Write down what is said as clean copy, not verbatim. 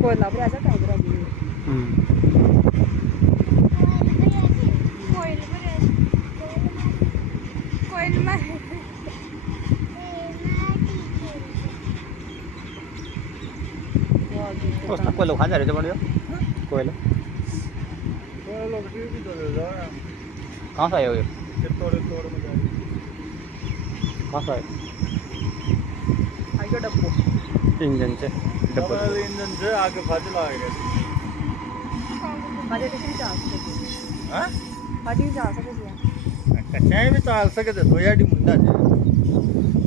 कोयला भी आजा कहीं पर अभी कोयल में उसने कोयला खा जा रहे थे बढ़िया कोयला कहाँ से आए हो ये कहाँ से आए आगे डब्बो इंजन से डब्बा इंजन से आगे फाजिल आ गए फाजे किसी चाल सकते हाँ फाजी चाल सकते हैं कच्चे भी चाल सकते तो यार डी मुंडा है